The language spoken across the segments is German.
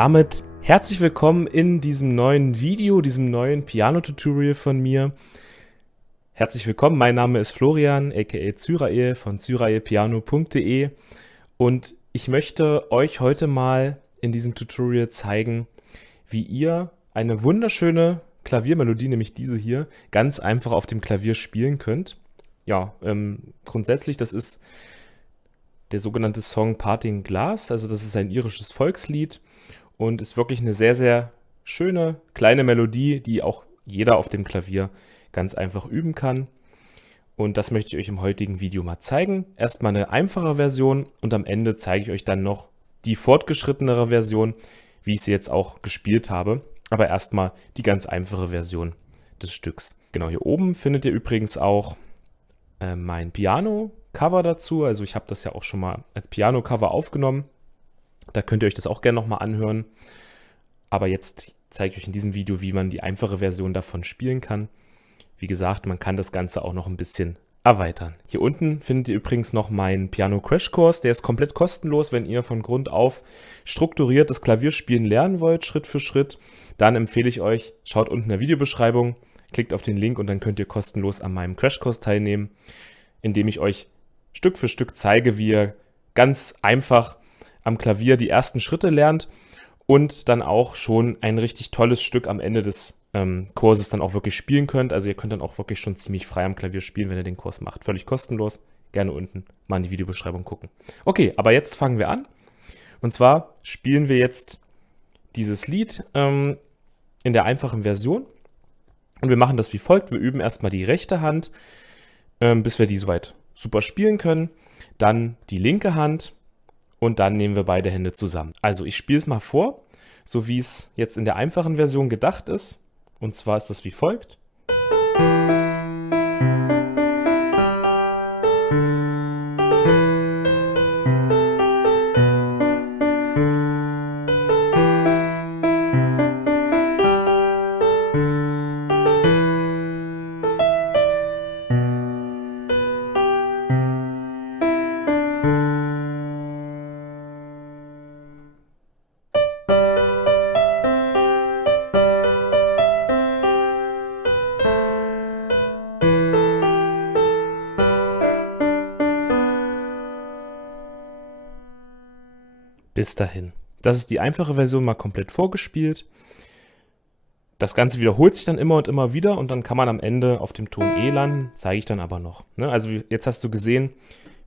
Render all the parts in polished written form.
Damit herzlich willkommen in diesem neuen Video, diesem neuen Piano-Tutorial von mir. Herzlich willkommen, mein Name ist Florian, aka Zyrael von cyraelpiano.de und ich möchte euch heute mal in diesem Tutorial zeigen, wie ihr eine wunderschöne Klaviermelodie, nämlich diese hier, ganz einfach auf dem Klavier spielen könnt. Ja, grundsätzlich, das ist der sogenannte Song Parting Glass, also das ist ein irisches Volkslied und ist wirklich eine sehr, sehr schöne kleine Melodie, die auch jeder auf dem Klavier ganz einfach üben kann. Und das möchte ich euch im heutigen Video mal zeigen. Erstmal eine einfache Version und am Ende zeige ich euch dann noch die fortgeschrittenere Version, wie ich sie jetzt auch gespielt habe. Aber erstmal die ganz einfache Version des Stücks. Genau, hier oben findet ihr übrigens auch mein Piano-Cover dazu. Also ich habe das ja auch schon mal als Piano-Cover aufgenommen. Da könnt ihr euch das auch gerne nochmal anhören. Aber jetzt zeige ich euch in diesem Video, wie man die einfache Version davon spielen kann. Wie gesagt, man kann das Ganze auch noch ein bisschen erweitern. Hier unten findet ihr übrigens noch meinen Piano-Crash-Kurs. Der ist komplett kostenlos, wenn ihr von Grund auf strukturiert das Klavierspielen lernen wollt, Schritt für Schritt. Dann empfehle ich euch, schaut unten in der Videobeschreibung, klickt auf den Link und dann könnt ihr kostenlos an meinem Crashkurs teilnehmen, indem ich euch Stück für Stück zeige, wie ihr ganz einfach am Klavier die ersten Schritte lernt und dann auch schon ein richtig tolles Stück am Ende des Kurses dann auch wirklich spielen könnt. Also ihr könnt dann auch wirklich schon ziemlich frei am Klavier spielen, wenn ihr den Kurs macht. Völlig kostenlos. Gerne unten mal in die Videobeschreibung gucken. Okay, aber jetzt fangen wir an. Und zwar spielen wir jetzt dieses Lied in der einfachen Version. Und wir machen das wie folgt. Wir üben erstmal die rechte Hand, bis wir die soweit super spielen können. Dann die linke Hand und dann nehmen wir beide Hände zusammen. Also ich spiele es mal vor, so wie es jetzt in der einfachen Version gedacht ist. Und zwar ist das wie folgt. Bis dahin. Das ist die einfache Version mal komplett vorgespielt. Das Ganze wiederholt sich dann immer und immer wieder und dann kann man am Ende auf dem Ton E landen, zeige ich dann aber noch. Also jetzt hast du gesehen,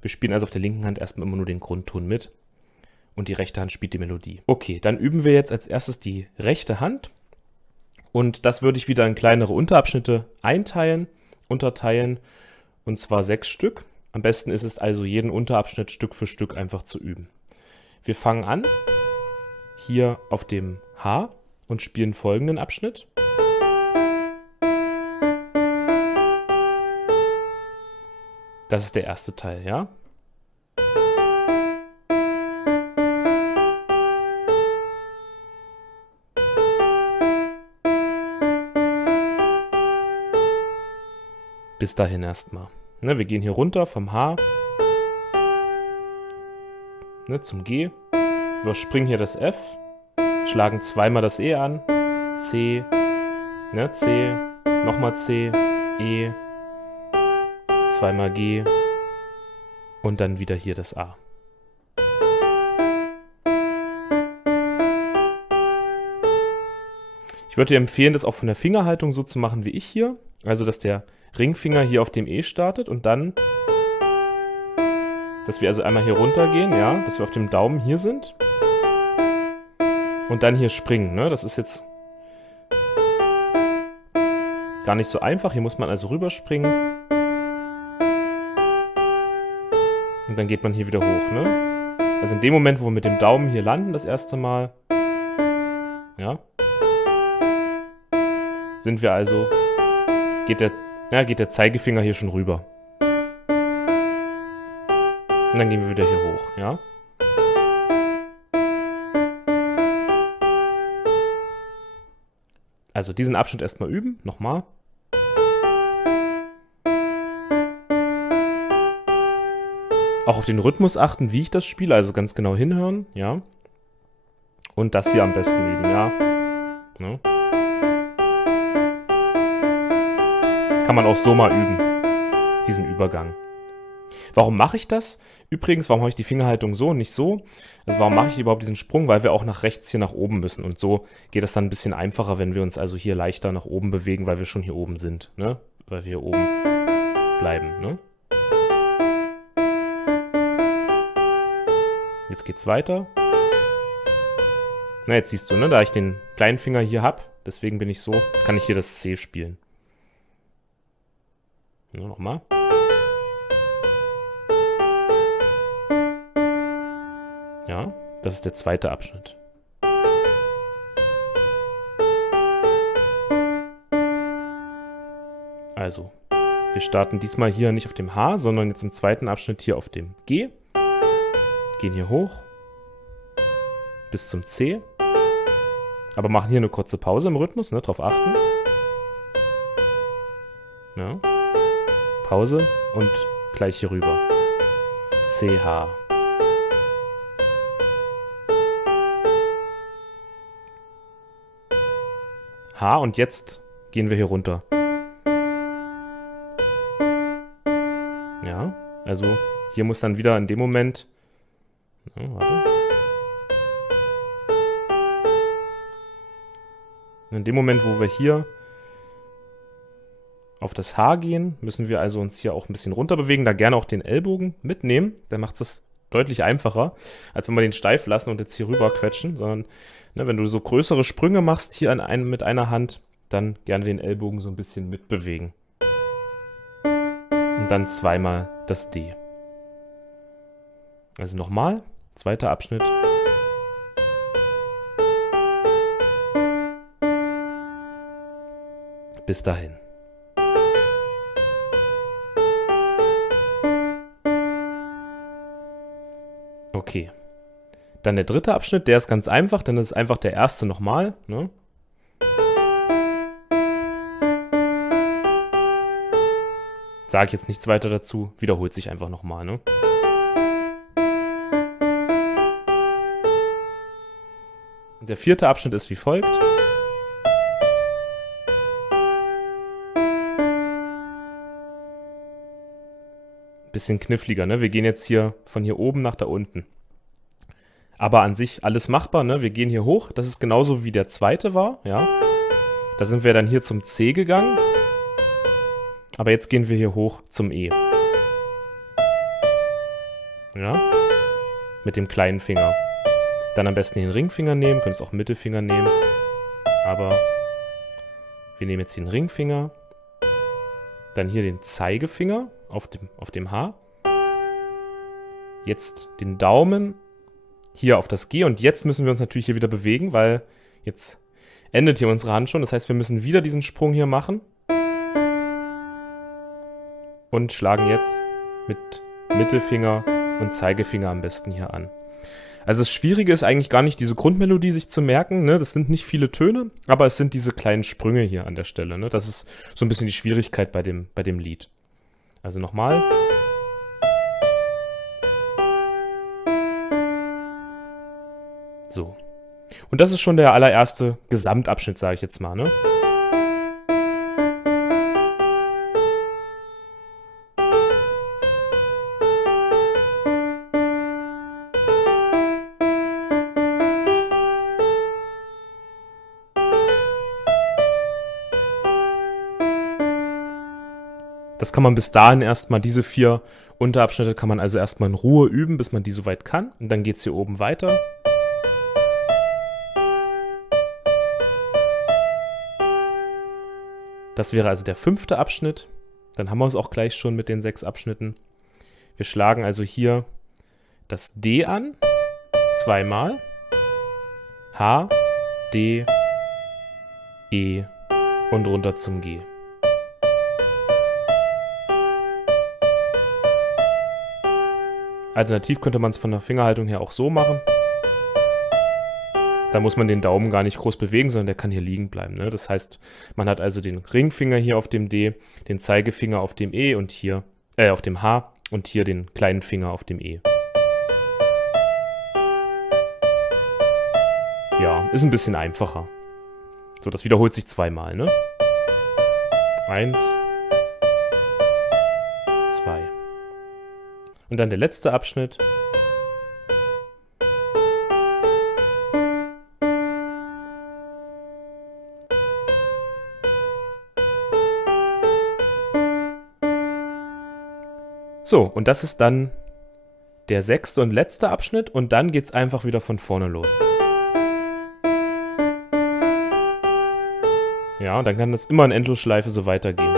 wir spielen also auf der linken Hand erstmal immer nur den Grundton mit und die rechte Hand spielt die Melodie. Okay, dann üben wir jetzt als erstes die rechte Hand und das würde ich wieder in kleinere Unterabschnitte unterteilen und zwar 6 Stück. Am besten ist es also, jeden Unterabschnitt Stück für Stück einfach zu üben. Wir fangen an, hier auf dem H und spielen folgenden Abschnitt. Das ist der erste Teil, ja? Bis dahin erstmal. Wir gehen hier runter vom H zum G, überspringen hier das F, schlagen zweimal das E an, C, C, nochmal C, E, zweimal G und dann wieder hier das A. Ich würde dir empfehlen, das auch von der Fingerhaltung so zu machen wie ich hier, also dass der Ringfinger hier auf dem E startet und dann dass wir also einmal hier runter gehen, ja, dass wir auf dem Daumen hier sind und dann hier springen, Das ist jetzt gar nicht so einfach, hier muss man also rüberspringen und dann geht man hier wieder hoch, Also in dem Moment, wo wir mit dem Daumen hier landen, das erste Mal, ja, sind wir also, geht der Zeigefinger hier schon rüber. Und dann gehen wir wieder hier hoch, ja? Also diesen Abschnitt erstmal üben, nochmal. Auch auf den Rhythmus achten, wie ich das spiele, also ganz genau hinhören, ja? Und das hier am besten üben, ja. Ne? Kann man auch so mal üben, diesen Übergang. Warum mache ich das? Übrigens, warum habe ich die Fingerhaltung so und nicht so? Also warum mache ich überhaupt diesen Sprung? Weil wir auch nach rechts hier nach oben müssen. Und so geht es dann ein bisschen einfacher, wenn wir uns also hier leichter nach oben bewegen, weil wir schon hier oben sind. Ne? Weil wir hier oben bleiben. Ne? Jetzt geht's weiter. Na, jetzt siehst du, ne, da ich den kleinen Finger hier habe, deswegen bin ich so, kann ich hier das C spielen. Ja, nochmal. Ja, das ist der zweite Abschnitt. Also, wir starten diesmal hier nicht auf dem H, sondern jetzt im zweiten Abschnitt hier auf dem G. Gehen hier hoch bis zum C. Aber machen hier eine kurze Pause im Rhythmus, ne, drauf achten. Ja. Pause und gleich hier rüber. C, H. H und jetzt gehen wir hier runter. Ja, also hier muss dann wieder in dem Moment... Ja, warte. In dem Moment, wo wir hier auf das H gehen, müssen wir also uns hier auch ein bisschen runter bewegen, da gerne auch den Ellbogen mitnehmen. Dann macht es deutlich einfacher, als wenn wir den steif lassen und jetzt hier rüber quetschen, sondern ne, wenn du so größere Sprünge machst hier mit einer Hand, dann gerne den Ellbogen so ein bisschen mitbewegen. Und dann zweimal das D. Also nochmal, zweiter Abschnitt. Bis dahin. Okay. Dann der dritte Abschnitt, der ist ganz einfach, denn das ist einfach der erste nochmal. Ne? Sage ich jetzt nichts weiter dazu, wiederholt sich einfach nochmal. Ne? Der vierte Abschnitt ist wie folgt. Bisschen kniffliger, ne? Wir gehen jetzt hier von hier oben nach da unten. Aber an sich alles machbar, ne? Wir gehen hier hoch, das ist genauso wie der zweite war, ja. Da sind wir dann hier zum C gegangen. Aber jetzt gehen wir hier hoch zum E. Ja. Mit dem kleinen Finger. Dann am besten den Ringfinger nehmen, könnt es auch Mittelfinger nehmen. Aber wir nehmen jetzt den Ringfinger. Dann hier den Zeigefinger auf dem H. Jetzt den Daumen hier auf das G. Und jetzt müssen wir uns natürlich hier wieder bewegen, weil jetzt endet hier unsere Hand schon. Das heißt, wir müssen wieder diesen Sprung hier machen. Und schlagen jetzt mit Mittelfinger und Zeigefinger am besten hier an. Also das Schwierige ist eigentlich gar nicht, diese Grundmelodie sich zu merken. Ne? Das sind nicht viele Töne, aber es sind diese kleinen Sprünge hier an der Stelle. Ne? Das ist so ein bisschen die Schwierigkeit bei dem Lied. Also nochmal. So. Und das ist schon der allererste Gesamtabschnitt, sage ich jetzt mal. Ne? Das kann man bis dahin erstmal, diese 4 Unterabschnitte kann man also erstmal in Ruhe üben, bis man die soweit kann. Und dann geht es hier oben weiter. Das wäre also der 5. Abschnitt. Dann haben wir es auch gleich schon mit den 6 Abschnitten. Wir schlagen also hier das D an, zweimal. H, D, E und runter zum G. Alternativ könnte man es von der Fingerhaltung her auch so machen. Da muss man den Daumen gar nicht groß bewegen, sondern der kann hier liegen bleiben. Ne? Das heißt, man hat also den Ringfinger hier auf dem D, den Zeigefinger auf dem E und hier, auf dem H und hier den kleinen Finger auf dem E. Ja, ist ein bisschen einfacher. So, das wiederholt sich zweimal, ne? 1, 2. Und dann der letzte Abschnitt. So, und das ist dann der 6. und letzte Abschnitt und dann geht's einfach wieder von vorne los. Ja, und dann kann das immer in Endlosschleife so weitergehen.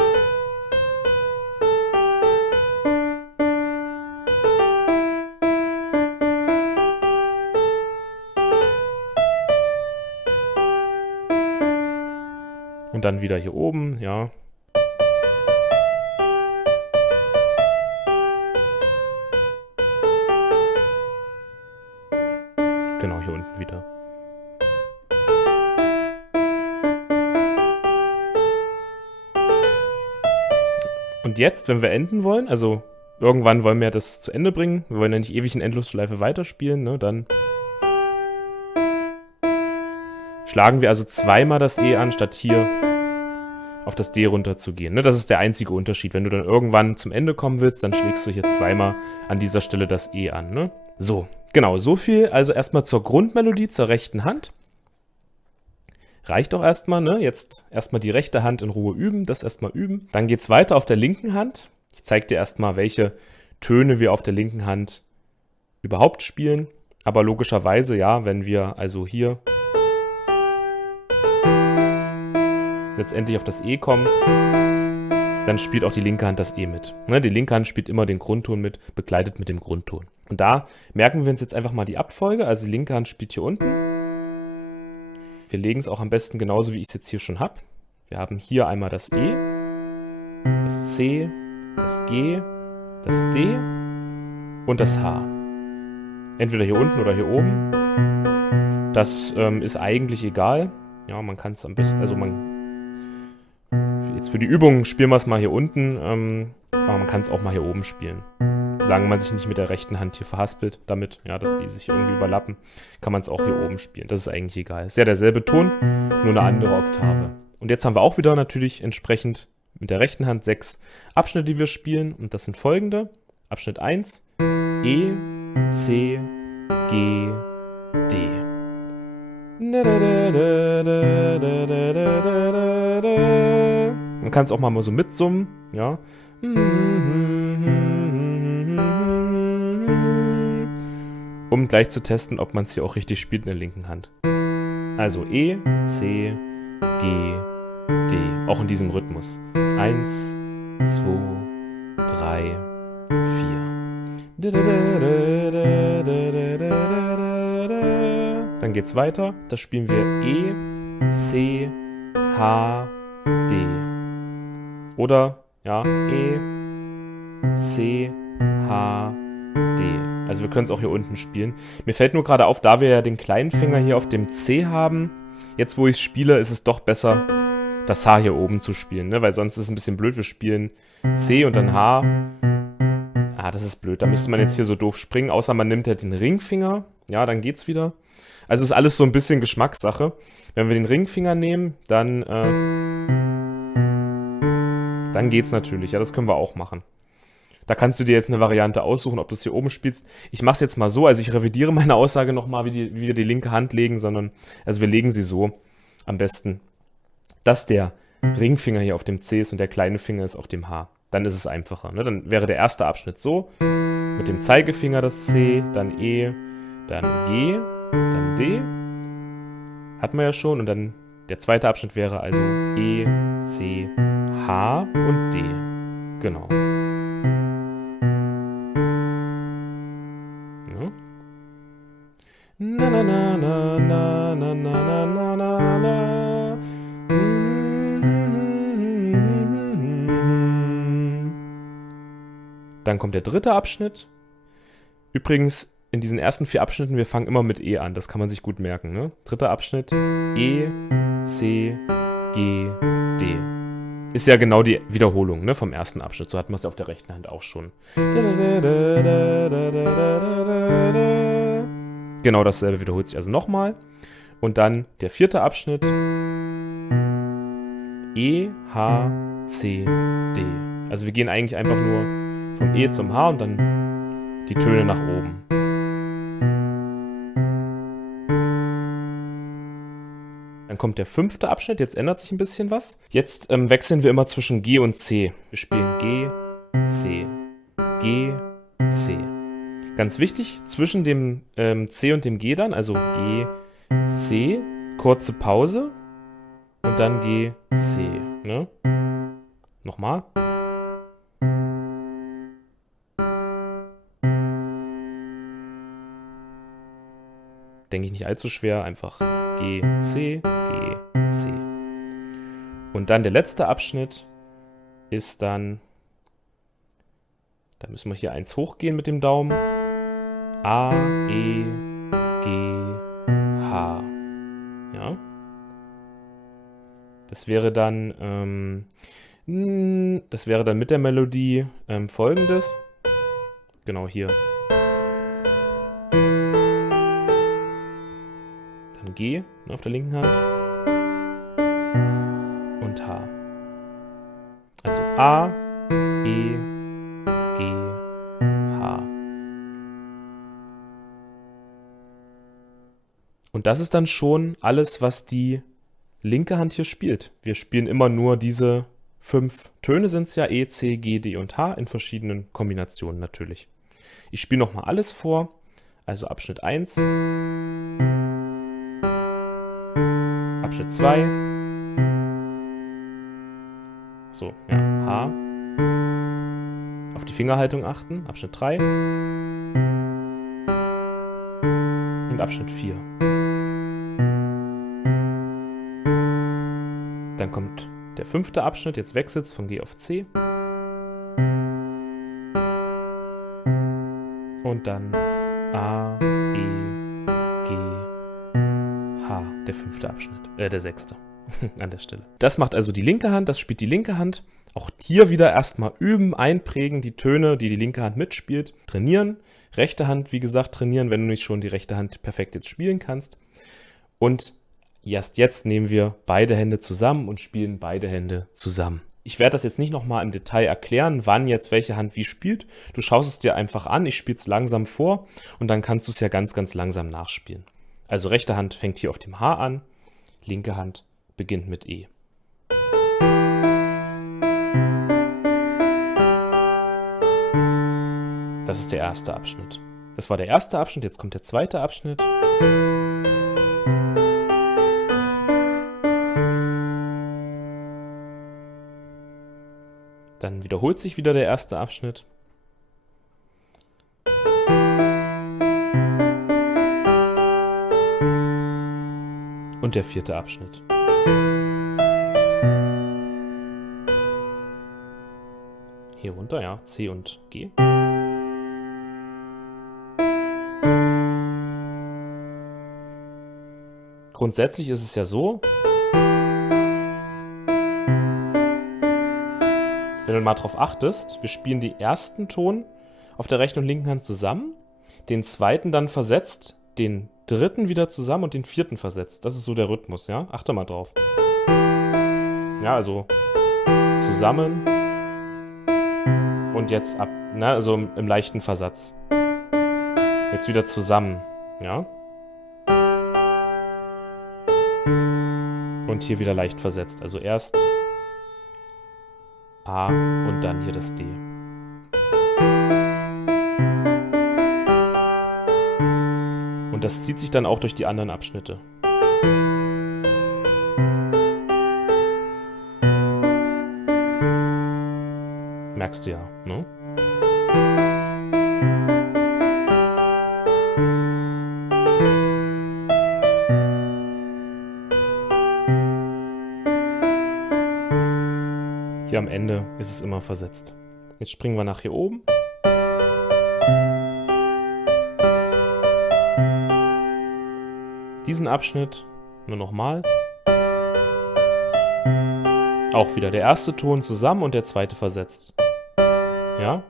Und dann wieder hier oben, ja. Genau, hier unten wieder. Und jetzt, wenn wir enden wollen, also irgendwann wollen wir das zu Ende bringen, wir wollen ja nicht ewig in Endlosschleife weiterspielen, ne, dann schlagen wir also zweimal das E an, statt hier auf das D runter zu gehen. Ne, das ist der einzige Unterschied. Wenn du dann irgendwann zum Ende kommen willst, dann schlägst du hier zweimal an dieser Stelle das E an. Ne? So, genau, so viel also erstmal zur Grundmelodie, zur rechten Hand. Reicht auch erstmal, ne? Jetzt erstmal die rechte Hand in Ruhe üben, das erstmal üben. Dann geht es weiter auf der linken Hand. Ich zeige dir erstmal, welche Töne wir auf der linken Hand überhaupt spielen. Aber logischerweise, ja, wenn wir also hier letztendlich auf das E kommen, dann spielt auch die linke Hand das E mit. Ne? Die linke Hand spielt immer den Grundton mit, begleitet mit dem Grundton. Und da merken wir uns jetzt einfach mal die Abfolge. Also die linke Hand spielt hier unten. Wir legen es auch am besten genauso, wie ich es jetzt hier schon habe. Wir haben hier einmal das E, das C, das G, das D und das H. Entweder hier unten oder hier oben. Das ist eigentlich egal. Ja, man kann es am besten, also jetzt für die Übung spielen wir es mal hier unten, aber man kann es auch mal hier oben spielen. Solange man sich nicht mit der rechten Hand hier verhaspelt damit, ja, dass die sich irgendwie überlappen, kann man es auch hier oben spielen. Das ist eigentlich egal. Ist ja derselbe Ton, nur eine andere Oktave. Und jetzt haben wir auch wieder natürlich entsprechend mit der rechten Hand 6 Abschnitte, die wir spielen. Und das sind folgende. Abschnitt 1, E, C, G, D. Man kann es auch mal so mitsummen, ja. Um gleich zu testen, ob man es hier auch richtig spielt in der linken Hand. Also E, C, G, D. Auch in diesem Rhythmus. 1, 2, 3, 4. Dann geht's weiter. Da spielen wir E, C, H, D. Oder, ja, E, C, H, D. Also wir können es auch hier unten spielen. Mir fällt nur gerade auf, da wir ja den kleinen Finger hier auf dem C haben, jetzt wo ich es spiele, ist es doch besser, das H hier oben zu spielen, ne? Weil sonst ist es ein bisschen blöd. Wir spielen C und dann H. Ah, das ist blöd. Da müsste man jetzt hier so doof springen, außer man nimmt halt den Ringfinger. Ja, dann geht's wieder. Also ist alles so ein bisschen Geschmackssache. Wenn wir den Ringfinger nehmen, dann geht's natürlich. Ja, das können wir auch machen. Da kannst du dir jetzt eine Variante aussuchen, ob du es hier oben spielst. Ich mache es jetzt mal so, also ich revidiere meine Aussage nochmal, wie wir die linke Hand legen, also wir legen sie so am besten, dass der Ringfinger hier auf dem C ist und der kleine Finger ist auf dem H. Dann ist es einfacher. Ne? Dann wäre der erste Abschnitt so, mit dem Zeigefinger das C, dann E, dann G, dann D. Hatten wir ja schon. Und dann der zweite Abschnitt wäre also E, C, H und D. Genau. Ja. Na na na na na na na na na na. Dann kommt der dritte Abschnitt. Übrigens, in diesen ersten 4 Abschnitten, wir fangen immer mit E an. Das kann man sich gut merken. Ne? Dritter Abschnitt, E, C, G, D. Ist ja genau die Wiederholung, ne, vom ersten Abschnitt. So hat man es ja auf der rechten Hand auch schon. Genau dasselbe wiederholt sich also nochmal. Und dann der vierte Abschnitt. E, H, C, D. Also wir gehen eigentlich einfach nur vom E zum H und dann die Töne nach oben. Dann kommt der fünfte Abschnitt, jetzt ändert sich ein bisschen was. Jetzt wechseln wir immer zwischen G und C. Wir spielen G, C, G, C. Ganz wichtig, zwischen dem C und dem G dann, also G, C, kurze Pause und dann G, C. Ne? Nochmal. Denke ich nicht allzu schwer, einfach G, C, G, C. Und dann der letzte Abschnitt ist dann, da müssen wir hier eins hochgehen mit dem Daumen. A, E, G, H. Ja. Das wäre dann mit der Melodie folgendes. Genau hier. Dann G auf der linken Hand. Und H. Also A, E, G, H. Und das ist dann schon alles, was die linke Hand hier spielt. Wir spielen immer nur diese 5 Töne, sind es ja, E, C, G, D und H, in verschiedenen Kombinationen natürlich. Ich spiele nochmal alles vor, also Abschnitt 1, Abschnitt 2, so, ja, H, auf die Fingerhaltung achten, Abschnitt 3 und Abschnitt 4. Dann kommt der 5. Abschnitt, jetzt wechselt es von G auf C. Und dann A, E, G, H, der 5. Abschnitt, der 6. an der Stelle. Das macht also die linke Hand, das spielt die linke Hand. Auch hier wieder erstmal üben, einprägen, die Töne, die die linke Hand mitspielt, trainieren. Rechte Hand, wie gesagt, trainieren, wenn du nicht schon die rechte Hand perfekt jetzt spielen kannst. Und erst jetzt nehmen wir beide Hände zusammen und spielen beide Hände zusammen. Ich werde das jetzt nicht nochmal im Detail erklären, wann jetzt welche Hand wie spielt. Du schaust es dir einfach an, ich spiele es langsam vor und dann kannst du es ja ganz, ganz langsam nachspielen. Also rechte Hand fängt hier auf dem H an, linke Hand beginnt mit E. Das ist der erste Abschnitt. Das war der erste Abschnitt, jetzt kommt der zweite Abschnitt. Dann wiederholt sich wieder der erste Abschnitt. Und der vierte Abschnitt. Hier runter, ja, C und G. Grundsätzlich ist es ja so, wenn du mal drauf achtest, wir spielen den ersten Ton auf der rechten und linken Hand zusammen, den zweiten dann versetzt, den dritten wieder zusammen und den vierten versetzt. Das ist so der Rhythmus, ja? Achte mal drauf. Ja, also zusammen und jetzt ab, ne? Also im leichten Versatz. Jetzt wieder zusammen, ja? Und hier wieder leicht versetzt. Also erst A und dann hier das D. Und das zieht sich dann auch durch die anderen Abschnitte. Merkst du ja, ne? Hier am Ende ist es immer versetzt. Jetzt springen wir nach hier oben. Diesen Abschnitt nur nochmal. Auch wieder der erste Ton zusammen und der zweite versetzt. Ja?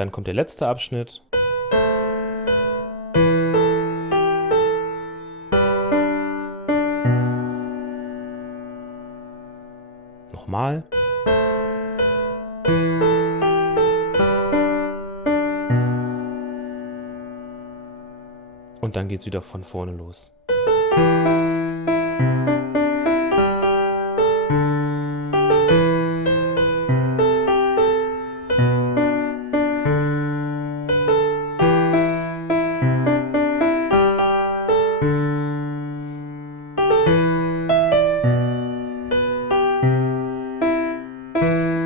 dann kommt der letzte Abschnitt. Nochmal. Und dann geht es wieder von vorne los.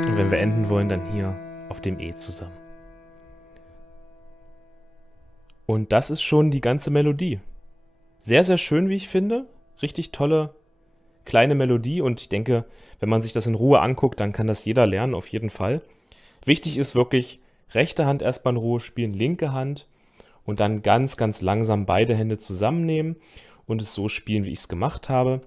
Und wenn wir enden wollen, dann hier auf dem E zusammen. Und das ist schon die ganze Melodie. Sehr, sehr schön, wie ich finde. Richtig tolle kleine Melodie und ich denke, wenn man sich das in Ruhe anguckt, dann kann das jeder lernen, auf jeden Fall. Wichtig ist wirklich, rechte Hand erstmal in Ruhe spielen, linke Hand und dann ganz, ganz langsam beide Hände zusammennehmen und es so spielen, wie ich es gemacht habe.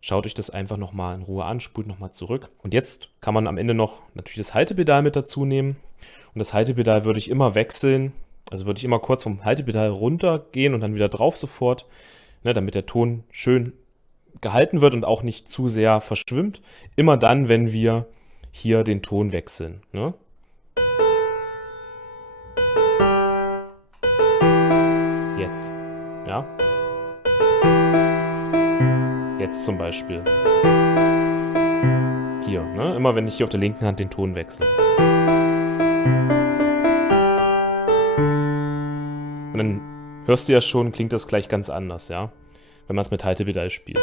Schaut euch das einfach nochmal in Ruhe an, spult nochmal zurück. Und jetzt kann man am Ende noch natürlich das Haltepedal mit dazu nehmen. Und das Haltepedal würde ich immer wechseln. Also würde ich immer kurz vom Haltepedal runtergehen und dann wieder drauf sofort, ne, damit der Ton schön gehalten wird und auch nicht zu sehr verschwimmt. Immer dann, wenn wir hier den Ton wechseln. Ne? Jetzt. Ja. Jetzt zum Beispiel. Hier. Ne? Immer wenn ich hier auf der linken Hand den Ton wechsle. Und dann hörst du ja schon, klingt das gleich ganz anders, ja? Wenn man es mit Haltepedal spielt.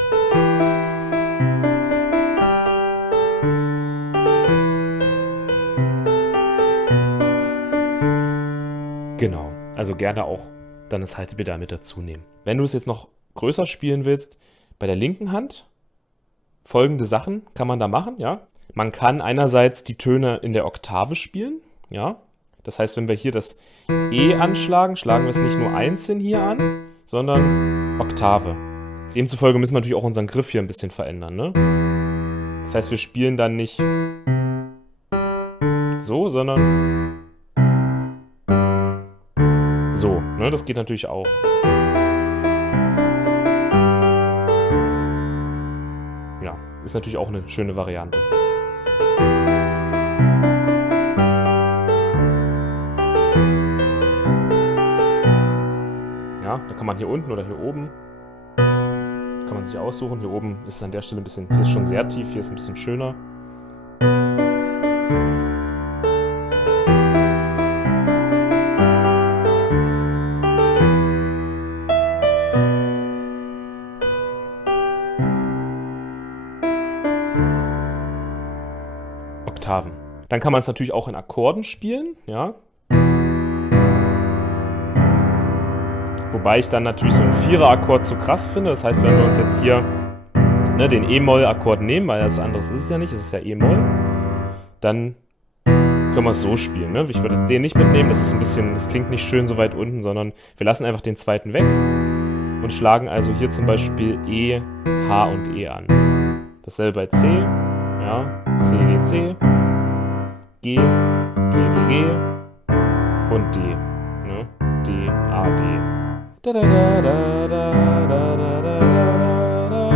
Genau, also gerne auch dann das Haltepedal mit dazu nehmen. Wenn du es jetzt noch größer spielen willst, bei der linken Hand folgende Sachen kann man da machen, ja? Man kann einerseits die Töne in der Oktave spielen, ja? Das heißt, wenn wir hier das E anschlagen, schlagen wir es nicht nur einzeln hier an, sondern Oktave. Demzufolge müssen wir natürlich auch unseren Griff hier ein bisschen verändern, ne? Das heißt, wir spielen dann nicht so, sondern so, ne? Das geht natürlich auch. Ja, ist natürlich auch eine schöne Variante. Ja, da kann man hier unten oder hier oben, kann man sich aussuchen. Hier oben ist es an der Stelle ein bisschen, hier ist schon sehr tief, hier ist ein bisschen schöner. Oktaven. Dann kann man es natürlich auch in Akkorden spielen, ja. Wobei ich dann natürlich so einen Vierer-Akkord zu krass finde. Das heißt, wenn wir uns jetzt hier den E-Moll-Akkord nehmen, weil das anderes ist es ja nicht, es ist ja E-Moll, dann können wir es so spielen. Ne? Ich würde jetzt den nicht mitnehmen, das ist ein bisschen, das klingt nicht schön so weit unten, sondern wir lassen einfach den zweiten weg und schlagen also hier zum Beispiel E, H und E an. Dasselbe bei C, ja, C, G, C, G, G, D, G und D. Ne? D, A, D. Da, da, da, da, da, da, da, da, da.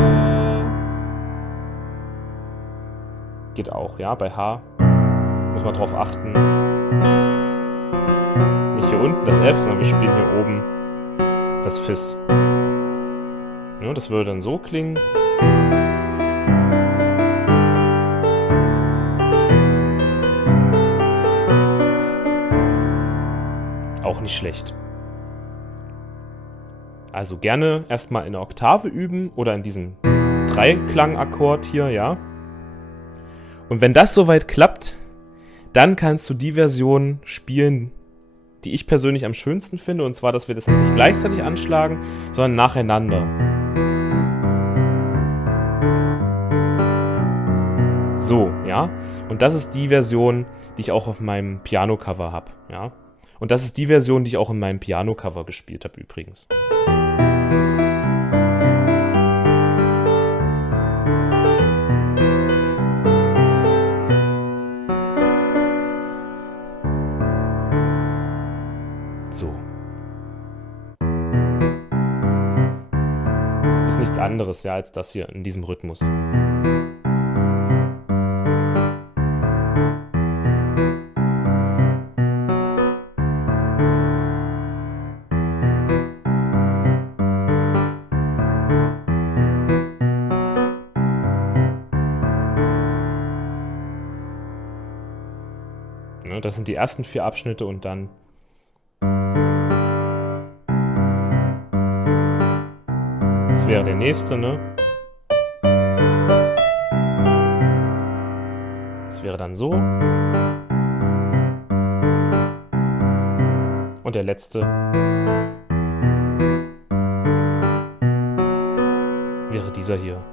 Geht auch, ja, bei H muss man drauf achten. Nicht hier unten das F, sondern wir spielen hier oben das Fis. Ja, das würde dann so klingen. Auch nicht schlecht. Also gerne erstmal in der Oktave üben oder in diesem Dreiklangakord hier, ja. Und wenn das soweit klappt, dann kannst du die Version spielen, die ich persönlich am schönsten finde. Und zwar, dass wir das jetzt nicht gleichzeitig anschlagen, sondern nacheinander. So, ja. Und das ist die Version, die ich auch auf meinem Piano-Cover habe, ja. Und das ist die Version, die ich auch in meinem Piano-Cover gespielt habe übrigens. anderes, ja, als das hier in diesem Rhythmus. Ne, das sind die ersten 4 Abschnitte und dann das wäre der nächste, ne? Das wäre dann so. Und der letzte wäre dieser hier.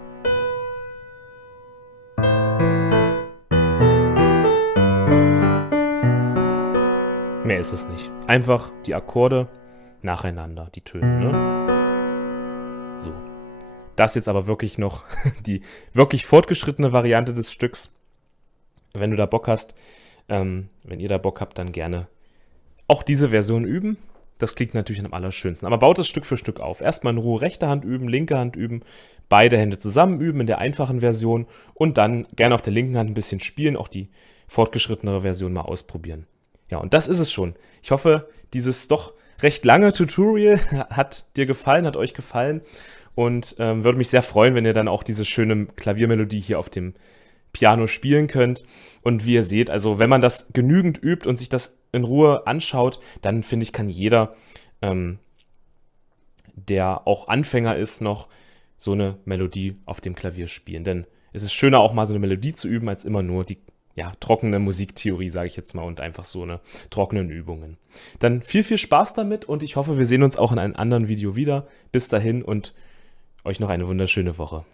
Mehr ist es nicht. Einfach die Akkorde nacheinander, die Töne, ne? So. Das jetzt aber wirklich noch die wirklich fortgeschrittene Variante des Stücks. Wenn du da Bock hast, wenn ihr da Bock habt, dann gerne auch diese Version üben. Das klingt natürlich am allerschönsten. Aber baut es Stück für Stück auf. Erstmal in Ruhe rechte Hand üben, linke Hand üben, beide Hände zusammen üben in der einfachen Version und dann gerne auf der linken Hand ein bisschen spielen, auch die fortgeschrittenere Version mal ausprobieren. Ja, und das ist es schon. Ich hoffe, dieses doch recht lange Tutorial hat dir gefallen, hat euch gefallen und würde mich sehr freuen, wenn ihr dann auch diese schöne Klaviermelodie hier auf dem Piano spielen könnt. Und wie ihr seht, also wenn man das genügend übt und sich das in Ruhe anschaut, dann finde ich, kann jeder, der auch Anfänger ist, noch so eine Melodie auf dem Klavier spielen. Denn es ist schöner, auch mal so eine Melodie zu üben, als immer nur die trockene Musiktheorie, sage ich jetzt mal, und einfach so eine trockenen Übungen. Dann viel, viel Spaß damit und ich hoffe, wir sehen uns auch in einem anderen Video wieder. Bis dahin und euch noch eine wunderschöne Woche.